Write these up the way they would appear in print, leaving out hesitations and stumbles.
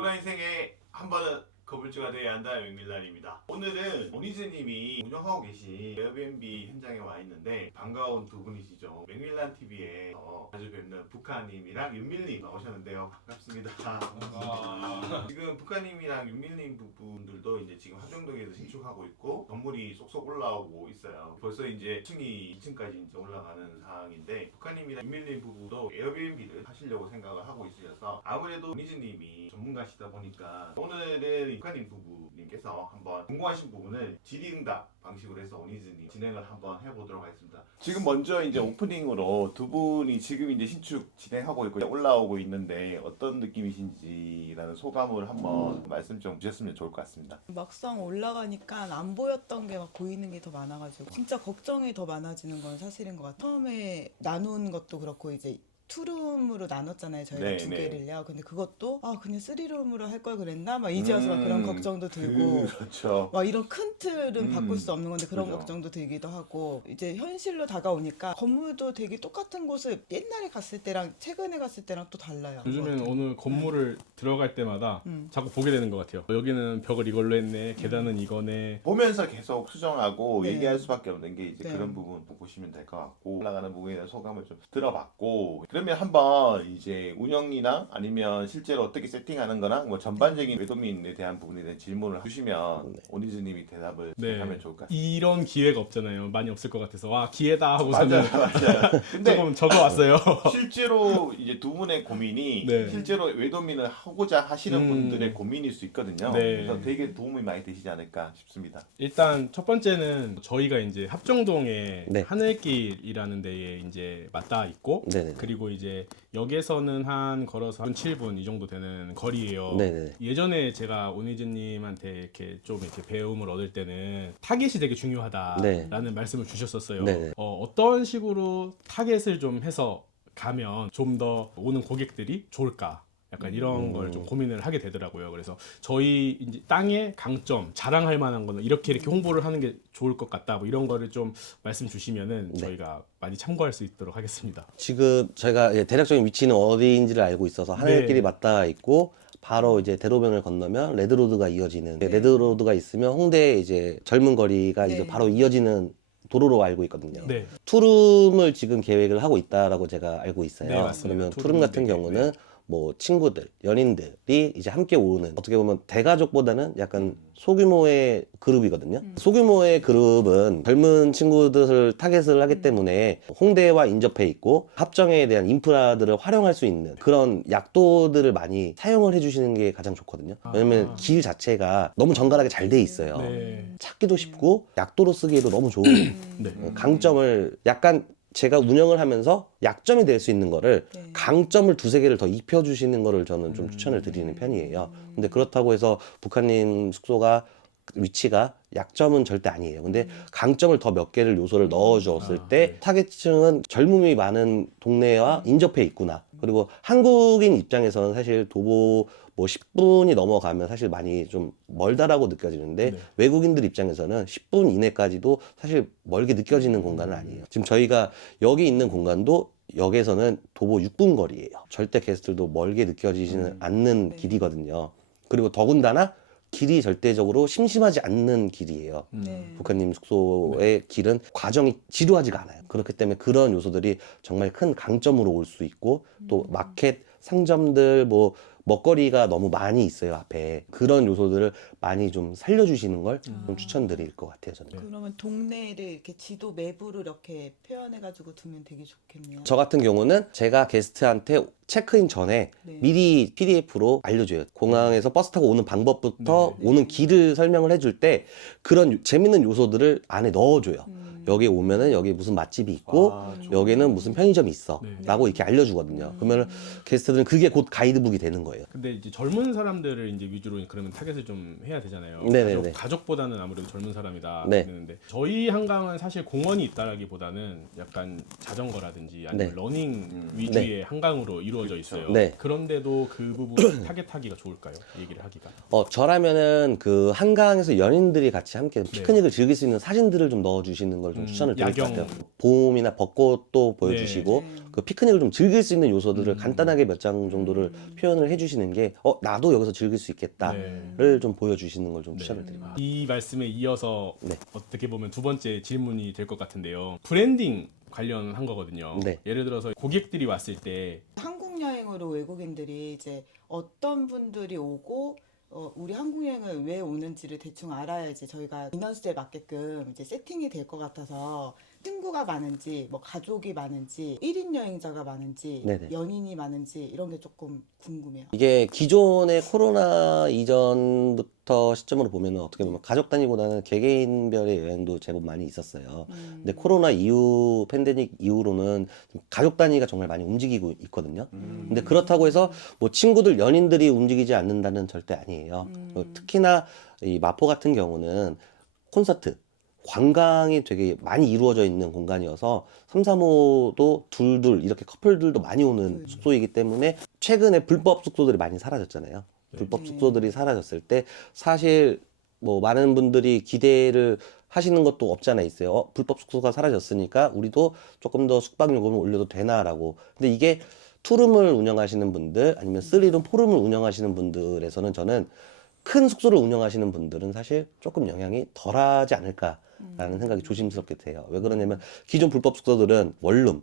누구나 인생에 한 번은 거불주가 되어야 한다. 맥밀란입니다. 오늘은 오니즈님이 운영하고 계신 에어비앤비 현장에 와 있는데 반가운 두 분이시죠. 맥밀란 TV에서 자주 뵙는 북한님이랑 윤밀님 나오셨는데요. 반갑습니다. 지금 북한님이랑 윤밀님 부분들도 이제 지금 화정동에서 신축하고 있고 건물이 쏙쏙 올라오고 있어요. 벌써 이제 2층이 2층까지 이제 올라가는 상황인데 북한님이랑 윤밀님 부부도 에어비앤비를 하시려고 생각을 하고 있으셔서 아무래도 오니즈님이 전문가시다 보니까 오늘은 북한님 부부님께서 한번 궁금하신 부분을 질의응답 방식으로 해서 오니즈님 진행을 한번 해보도록 하겠습니다. 지금 먼저 이제 오프닝으로 두 분이 지금 이제 신축 진행하고 있고 올라오고 있는데 어떤 느낌이신지라는 소감을 한번 말씀 좀 주셨으면 좋을 것 같습니다. 막상 올라가니까 안 보였던 게 막 보이는 게 더 많아가지고 진짜 걱정이 더 많아지는 건 사실인 것 같아요. 처음에 나눈 것도 그렇고 이제 투룸으로 나눴잖아요. 저희가 네, 두 네. 개를요. 근데 그것도 그냥 쓰리룸으로 할 걸 그랬나? 막 이제 와서 막 그런 걱정도 들고 그렇죠. 막 이런 큰 틀은 바꿀 수 없는 건데 그런 그죠. 걱정도 들기도 하고 이제 현실로 다가오니까 건물도 되게 똑같은 곳을 옛날에 갔을 때랑 최근에 갔을 때랑 또 달라요. 요즘에는 어느 건물을 들어갈 때마다 자꾸 보게 되는 것 같아요. 여기는 벽을 이걸로 했네, 계단은 이거네. 보면서 계속 수정하고 네. 얘기할 수밖에 없는 게 이제 네. 그런 부분 보시면 될 것 같고 올라가는 부분에 대한 소감을 좀 들어봤고 그러면 한번 이제 운영이나 아니면 실제로 어떻게 세팅하는 거나 뭐 전반적인 외도민에 대한 부분에 대한 질문을 주시면 오니즈님이 대답을 네. 하면 좋을 것 같아요. 이런 기회가 없잖아요. 많이 없을 것 같아서 와 기회다 하고서는 맞아요. 근데 조금 적어왔어요. 실제로 이제 두 분의 고민이 네. 실제로 외도민을 하고자 하시는 음. 분들의 고민일 수 있거든요. 네. 그래서 되게 도움이 많이 되시지 않을까 싶습니다. 일단 첫 번째는 저희가 이제 합정동에 네. 하늘길이라는 데에 이제 맞닿아 있고 네네. 그리고 이제 역에서는 한 걸어서 한 7분 이 정도 되는 거리예요. 네네. 예전에 제가 오니즈님한테 이렇게 좀 이렇게 배움을 얻을 때는 타겟이 되게 중요하다라는 네. 말씀을 주셨었어요. 네네. 어떤 식으로 타겟을 좀 해서 가면 좀 더 오는 고객들이 좋을까? 약간 이런 걸 좀 고민을 하게 되더라고요. 그래서 저희 이제 땅의 강점, 자랑할 만한 거는 이렇게 홍보를 하는 게 좋을 것 같다. 뭐 이런 거를 좀 말씀 주시면은 네. 저희가 많이 참고할 수 있도록 하겠습니다. 지금 저희가 대략적인 위치는 어디인지를 알고 있어서 하늘길이 네. 맞닿아 있고 바로 이제 대로변을 건너면 레드로드가 이어지는 네. 레드로드가 있으면 홍대 이제 젊은 거리가 네. 이제 바로 이어지는 도로로 알고 있거든요. 네. 투룸을 지금 계획을 하고 있다라고 제가 알고 있어요. 네, 맞습니다. 그러면 투룸 투룸 같은 계획, 경우는 네. 뭐 친구들, 연인들이 이제 함께 오는 어떻게 보면 대가족보다는 약간 소규모의 그룹이거든요. 소규모의 그룹은 젊은 친구들을 타겟을 하기 때문에 홍대와 인접해 있고 합정에 대한 인프라들을 활용할 수 있는 그런 약도들을 많이 사용을 해주시는 게 가장 좋거든요. 왜냐면 길 자체가 너무 정갈하게 잘 돼 있어요. 네. 찾기도 쉽고 약도로 쓰기에도 너무 좋은 네. 강점을 약간 제가 운영을 하면서 약점이 될 수 있는 거를 네. 강점을 두세 개를 더 입혀주시는 거를 저는 좀 추천을 드리는 편이에요. 근데 그렇다고 해서 북한님 숙소가 위치가 약점은 절대 아니에요. 근데 강점을 더 몇 개를 요소를 넣어주었을 때 네. 타겟층은 젊음이 많은 동네와 인접해 있구나. 그리고 한국인 입장에서는 사실 도보 뭐 10분이 넘어가면 사실 많이 좀 멀다라고 느껴지는데 네. 외국인들 입장에서는 10분 이내까지도 사실 멀게 느껴지는 공간은 아니에요. 지금 저희가 여기 있는 공간도 역에서는 도보 6분 거리예요. 절대 게스트들도 멀게 느껴지지는 않는 네. 길이거든요. 그리고 더군다나 길이 절대적으로 심심하지 않는 길이에요. 네. 북한님 숙소의 길은 과정이 지루하지가 않아요. 그렇기 때문에 그런 요소들이 정말 큰 강점으로 올 수 있고 또 마켓, 상점들, 뭐 먹거리가 너무 많이 있어요 앞에. 그런 요소들을 많이 좀 살려주시는 걸 좀 추천드릴 것 같아요 저는. 그러면 동네를 이렇게 지도 맵으로 이렇게 표현해가지고 두면 되게 좋겠네요. 저 같은 경우는 제가 게스트한테 체크인 전에 네. 미리 PDF로 알려줘요. 공항에서 버스 타고 오는 방법부터 네. 오는 길을 설명을 해줄 때 그런 재밌는 요소들을 안에 넣어줘요. 여기 오면은 여기 무슨 맛집이 있고 여기는 무슨 편의점이 있어 네. 라고 이렇게 알려주거든요. 그러면 게스트들은 그게 곧 가이드북이 되는 거예요. 근데 이제 젊은 사람들을 이제 위주로 그러면 타겟을 좀 해야 되잖아요. 네네네. 가족보다는 아무래도 젊은 사람이다. 네. 그러는데 저희 한강은 사실 공원이 있다라기보다는 약간 자전거라든지 아니면 네. 러닝 위주의 한강으로 이루어져 있어요. 네. 그런데도 그 부분을 타겟하기가 좋을까요? 얘기를 하기가. 저라면은 그 한강에서 연인들이 같이 함께 피크닉을 즐길 수 있는 사진들을 좀 넣어주시는 걸 걸 좀 추천을 드릴 것 야경. 같아요. 봄이나 벚꽃도 보여주시고 네. 그 피크닉을 좀 즐길 수 있는 요소들을 간단하게 몇 장 정도를 표현을 해주시는 게 나도 여기서 즐길 수 있겠다를 네. 좀 보여주시는 걸 좀 네. 추천을 드립니다. 이 말씀에 이어서 네. 어떻게 보면 두 번째 질문이 될 것 같은데요. 브랜딩 관련한 거거든요. 네. 예를 들어서 고객들이 왔을 때 한국 여행으로 외국인들이 이제 어떤 분들이 오고 우리 한국 여행을 왜 오는지를 대충 알아야지 저희가 인원수에 맞게끔 이제 세팅이 될 것 같아서 친구가 많은지 뭐 가족이 많은지 1인 여행자가 많은지 네네. 연인이 많은지 이런 게 조금 궁금해요. 이게 기존의 코로나 이전부터 시점으로 보면 어떻게 보면 가족 단위보다는 개개인별의 여행도 제법 많이 있었어요. 근데 코로나 이후 팬데믹 이후로는 좀 가족 단위가 정말 많이 움직이고 있거든요. 근데 그렇다고 해서 뭐 친구들 연인들이 움직이지 않는다는 절대 아니에요. 특히나 이 마포 같은 경우는 콘서트 관광이 되게 많이 이루어져 있는 공간이어서 335도 둘둘 이렇게 커플들도 많이 오는 숙소이기 때문에 최근에 불법 숙소들이 많이 사라졌잖아요. 불법 숙소들이 사라졌을 때 사실 뭐 많은 분들이 기대를 하시는 것도 없지 않아 있어요. 불법 숙소가 사라졌으니까 우리도 조금 더 숙박 요금을 올려도 되나라고. 근데 이게 투룸을 운영하시는 분들 아니면 3룸, 4룸을 운영하시는 분들에서는 저는 큰 숙소를 운영하시는 분들은 사실 조금 영향이 덜하지 않을까라는 생각이 조심스럽게 돼요. 왜 그러냐면 기존 불법 숙소들은 원룸,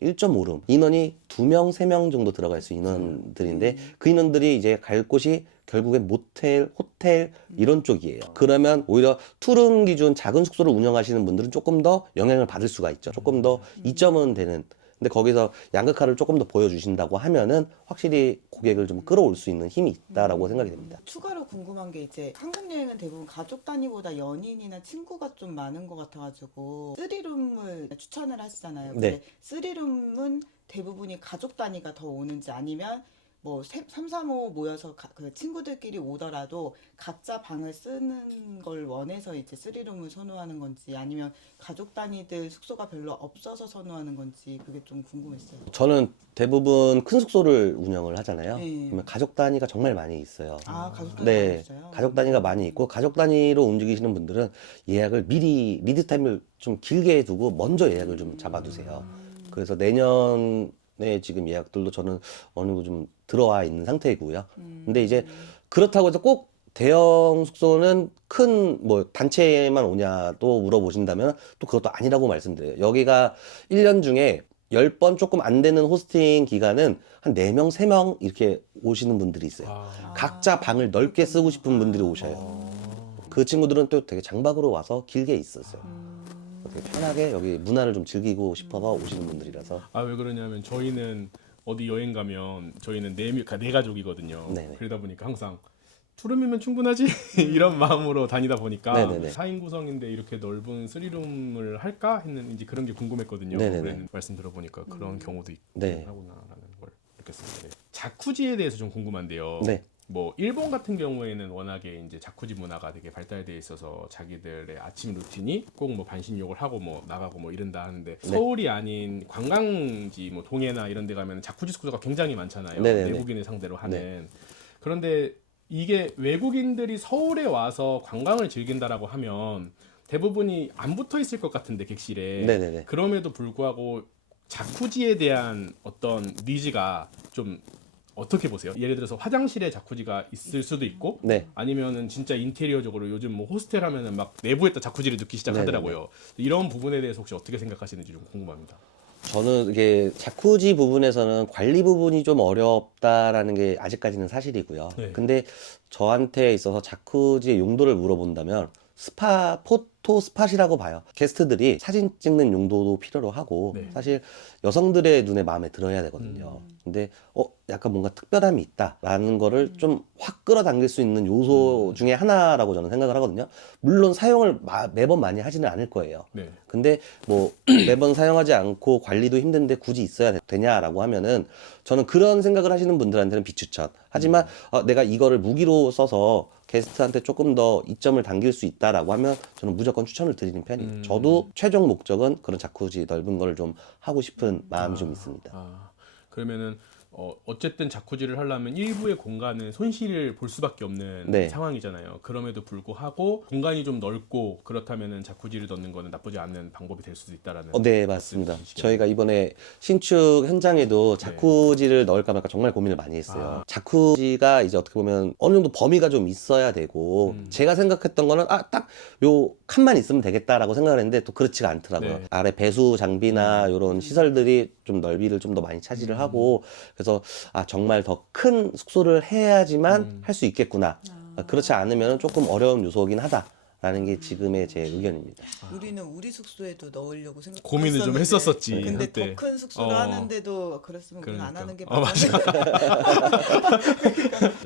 1.5룸 인원이 2명, 3명 정도 들어갈 수 인원들인데 그 인원들이 이제 갈 곳이 결국엔 모텔, 호텔 이런 쪽이에요. 그러면 오히려 투룸 기준 작은 숙소를 운영하시는 분들은 조금 더 영향을 받을 수가 있죠. 조금 더 이점은 되는. 근데 거기서 양극화를 조금 더 보여주신다고 하면은 확실히 고객을 좀 끌어올 수 있는 힘이 있다라고 생각이 됩니다. 추가로 궁금한 게 이제 한국 여행은 대부분 가족 단위보다 연인이나 친구가 좀 많은 것 같아가지고 3룸을 추천을 하시잖아요. 근데 네. 3룸은 대부분이 가족 단위가 더 오는지 아니면 뭐 3, 3, 5 모여서 그 친구들끼리 오더라도 각자 방을 쓰는 걸 원해서 이제 3룸을 선호하는 건지 아니면 가족 단위들 숙소가 별로 없어서 선호하는 건지 그게 좀 궁금했어요. 저는 대부분 큰 숙소를 운영을 하잖아요. 네. 그러면 가족 단위가 정말 많이 있어요. 아, 가족 단위가 네, 있어요? 가족 단위가 많이 있고 가족 단위로 움직이시는 분들은 예약을 미리 리드 타임을 좀 길게 두고 먼저 예약을 좀 잡아두세요. 그래서 내년에 지금 예약들도 저는 어느 정도 좀 들어와 있는 상태이고요. 근데 이제 그렇다고 해서 꼭 대형 숙소는 큰 뭐 단체만 오냐도 물어보신다면 또 그것도 아니라고 말씀드려요. 여기가 1년 중에 10번 조금 안 되는 호스팅 기간은 한 4명, 3명 이렇게 오시는 분들이 있어요. 각자 방을 넓게 쓰고 싶은 분들이 오셔요. 그 친구들은 또 되게 장박으로 와서 길게 있었어요. 되게 편하게 여기 문화를 좀 즐기고 싶어서 오시는 분들이라서. 아, 왜 그러냐면 저희는 어디 여행 가면 저희는 네 가족이거든요. 네네. 그러다 보니까 항상 투룸이면 충분하지 이런 마음으로 다니다 보니까 네네네. 4인 구성인데 이렇게 넓은 3룸을 할까 했는지 그런 게 궁금했거든요. 네네네. 그랬는데 말씀 들어보니까 그런 경우도 있긴 네. 하구나라는 걸 느꼈습니다. 네. 자쿠지에 대해서 좀 궁금한데요. 네. 뭐 일본 같은 경우에는 워낙에 이제 자쿠지 문화가 되게 발달돼 있어서 자기들의 아침 루틴이 꼭 뭐 반신욕을 하고 뭐 나가고 뭐 이런다 하는데 서울이 아닌 관광지 뭐 동해나 이런 데 가면 자쿠지 숙소가 굉장히 많잖아요. 네네네. 외국인을 상대로 하는. 그런데 이게 외국인들이 서울에 와서 관광을 즐긴다라고 하면 대부분이 안 붙어 있을 것 같은데 객실에. 네네네. 그럼에도 불구하고 자쿠지에 대한 어떤 니즈가 좀 어떻게 보세요? 예를 들어서 화장실에 자쿠지가 있을 수도 있고 네. 아니면은 진짜 인테리어적으로 요즘 뭐 호스텔 하면은 막 내부에다 자쿠지를 넣기 시작하더라고요. 이런 부분에 대해서 혹시 어떻게 생각하시는지 좀 궁금합니다. 저는 이게 자쿠지 부분에서는 관리 부분이 좀 어렵다라는 게 아직까지는 사실이고요. 네. 근데 저한테 있어서 자쿠지의 용도를 물어본다면 스파, 포토 스팟이라고 봐요. 게스트들이 사진 찍는 용도도 필요로 하고 네. 사실 여성들의 눈에 마음에 들어야 되거든요. 근데 약간 뭔가 특별함이 있다라는 거를 좀 확 끌어당길 수 있는 요소 중에 하나라고 저는 생각을 하거든요. 물론 사용을 매번 많이 하지는 않을 거예요. 네. 근데 뭐 매번 사용하지 않고 관리도 힘든데 굳이 있어야 되냐라고 하면은 저는 그런 생각을 하시는 분들한테는 비추천. 하지만 내가 이거를 무기로 써서 게스트한테 조금 더 이점을 당길 수 있다라고 하면 저는 무조건 추천을 드리는 편이에요. 저도 최종 목적은 그런 자쿠지 넓은 걸 좀 하고 싶은 마음이 좀 있습니다. 그러면은 어쨌든 자쿠지를 하려면 일부의 공간은 손실을 볼 수밖에 없는 네. 상황이잖아요. 그럼에도 불구하고 공간이 좀 넓고 그렇다면은 자쿠지를 넣는 거는 나쁘지 않은 방법이 될 수도 있다라는. 네, 맞습니다. 말씀이시죠? 저희가 이번에 신축 현장에도 자쿠지를 넣을까 말까 정말 고민을 많이 했어요. 자쿠지가 이제 어떻게 보면 어느 정도 범위가 좀 있어야 되고, 제가 생각했던 거는 딱 요 칸만 있으면 되겠다라고 생각을 했는데 또 그렇지가 않더라고요. 네. 아래 배수 장비나 이런 시설들이 좀 넓이를 좀 더 많이 차지를 하고, 그래서 정말 더 큰 숙소를 해야지만 할 수 있겠구나. 그렇지 않으면 조금 어려운 요소긴 하다라는 게 지금의 제 의견입니다. 우리는 우리 숙소에도 넣으려고 생각. 고민을 좀 했었었지, 근데 한때. 더 큰 숙소를 하는데도 그랬으면 우리는 안 하는 게 맞아.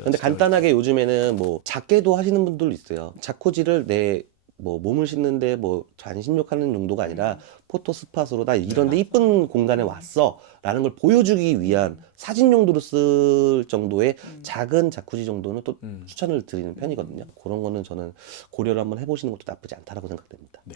근데 간단하게 요즘에는 뭐 작게도 하시는 분들도 있어요. 자쿠지를 내 뭐 몸을 씻는데 뭐 반신욕하는 정도가 아니라 포토 스팟으로 나 이런데 이쁜 공간에 왔어라는 걸 보여주기 위한 사진 용도로 쓸 정도의 작은 자쿠지 정도는 또 추천을 드리는 편이거든요. 그런 거는 저는 고려를 한번 해보시는 것도 나쁘지 않다라고 생각됩니다. 네.